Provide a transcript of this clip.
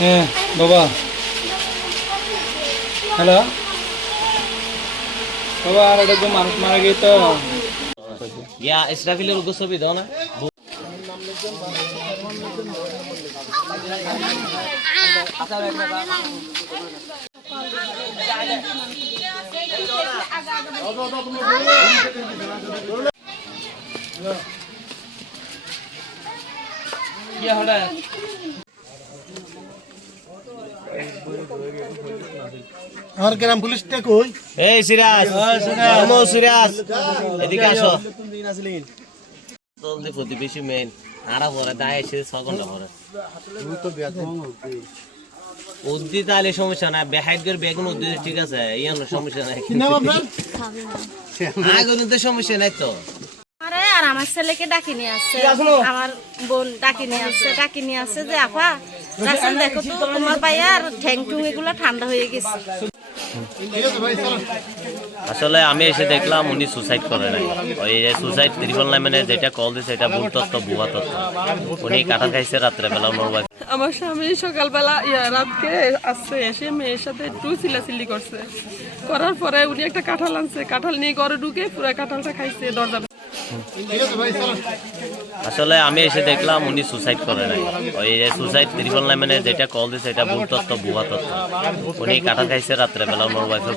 হ্যাঁ বাবা, হ্যালো বাবা, আর এটা তো মানুষ মারা গিয়ে তো ইয়া ইসরাফিলের ছবি দাও না। আমার গ্রাম পুলিশটা কই? এই সিরাজ, নমো সিরাজ, এদিকে আসো। জলদি প্রতিবেশী মেন আড়া পরে দায় এসে 6 ঘন্টা পরে উদ্দি তাহলে সমস্যা নাই, বেহাইদের বেগুন উদ্দি ঠিক আছে, ইয়ার সমস্যা নাই, আগুনের সমস্যা নাই তো। আরে আর আমার ছেলেকে ডাকি নিয়ে আসছে, আমার বোন ডাকি নিয়ে আসছে যে আপা রাসেল দেখো তো তোমার ভাইয়ার ঠ্যাং টুং এগুলো ঠান্ডা হয়ে গেছে। আসলে আমি এসে দেখলাম উনি সুসাইড করে নাই, ওই সুসাইড ত্রিপল নাইনে যেটা কল দিছে এটা ভুল তথ্য, ভুয়া তথ্য। উনি কাঁঠাল খাইছে রাত্রেবেলা ওনার ওয়াইফ। আমার স্বামী সকালবেলা রাতকে আসছে, এসে মেয়ের সাথে একটু চিল্লাচিল্লি করছে, করার পরে উনি একটা কাঁঠাল আনছে, কাঁঠাল নিয়ে ঘরে ঢুকে পুরো কাঁঠালটা খাইছে দরজা। আসলে আমি এসে দেখলাম উনি সুসাইড করে নাই, ওই সুসাইড ত্রিপল নাইনে যেটা কল দিছে এটা ভুল তথ্য, ভুয়া তথ্য। উনি কাঁঠাল খাইছে রাত্রেবেলা ওনার ওয়াইফের